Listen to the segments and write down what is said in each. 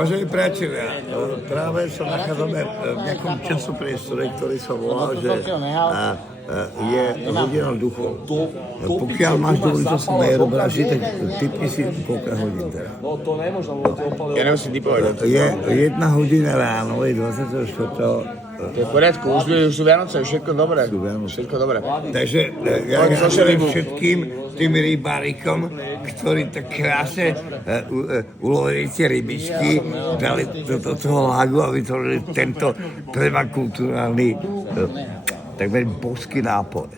Vážení priatelia, práve sa nachádzame v nejakom časopriestore, ktorý sa volá, že je hodina duchov. Pokiaľ máš dovoliť, to sa nerobraží, tak typni si koľko hodín teraz. Ja nemusím typovať. Je 1 hodina ráno, je 24. To je v poriadku, už sú Vianoce, všetko dobré. Všetko dobré. Takže ja gratulujem všetkým tým rybárikom, ktorí tak krásne ulovili tie rybičky, dali do toho lagu a vytvorili tento permakulturálny takmer božský nápoj.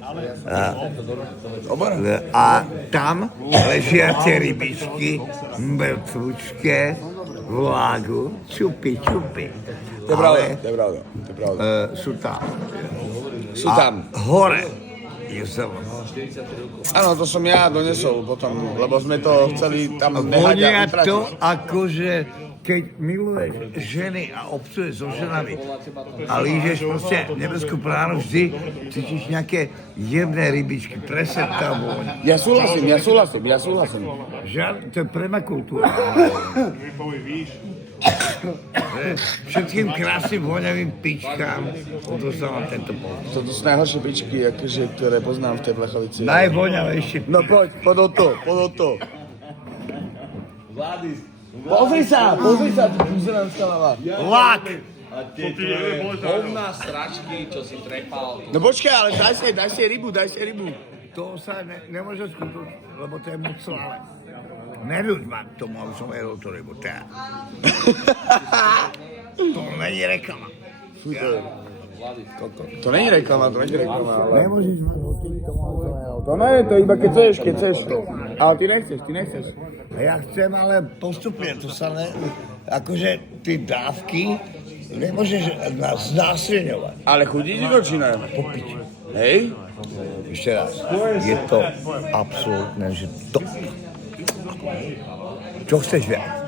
A tam ležia tie rybičky mŕtvučké v lagu, čupi. To je pravda. Sú tam. Hore je zelo. Áno, to som ja donesol potom, lebo sme to chceli tam nehať a Vonia vytratiť. to akože keď miluješ ženy a obcuješ so ženami a lížeš proste nebeskú plánu, vždy cítiš nejaké jemné rybičky, presne tá vôňa. Ja súhlasím. Žiaľ, to je permakultúra. Všetkým krásnym voňavým pičkám dostávam tento pozor. To sú najhoršie pičky, akože, ktoré poznám v tej plechovici. Najvoňavejšie. No poď o to. Pozri sa, tu buzeranská lava. Lak! Hovná stračky, čo si trepal. No počkaj, ale daj si rybu. To sa nemôže skutočniť, lebo to je moc sláve. Neľuď ma k tomu, aby som jedol tú rybu. To není reklama. To není reklama. Nemôžeš ma To ne, to iba keď chceš. Ale ty nechceš. A ja chcem, ale postupne, to sa ne... Akože ty dávky nemôžeš nás znásilňovať. Ale chudí ti to, či ne? Popiť. Hej? Ešte raz. Je to absolútne, že top. Čo chceš viac?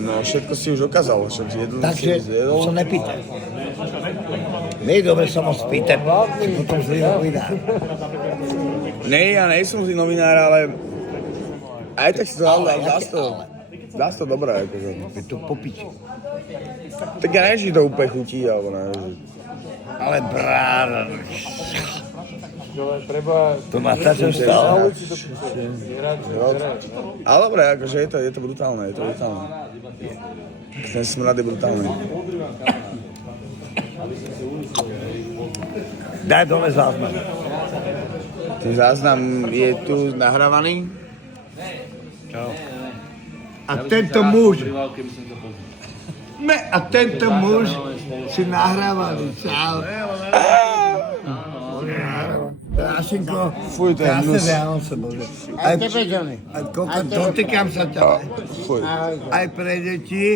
No všetko si už ukázal, však jedl Takže si zjedol. sa nepýtaj. Nie je dobre sa moc pýtať, či potom zlý novinár. Nie, ja nejsem zlý novinár, ale aj tak si to dá to dobré, akože. Je to popiči. Tak ja neviem, či to úplne chutí, alebo ne. Ale bráda. To má táto stále. Ale dobré, akože je to brutálne, Ten smrad je brutálny. Daj dole záznam. Ten záznam je tu nahrávaný. A tento muž si nahrávaný. Čau. Krášenko, Fuj, to je krásne hnus. Vianoce, Bože. Aj tebe, Johnny. Dotýkam sa ťa. Fuj. Aj pre deti.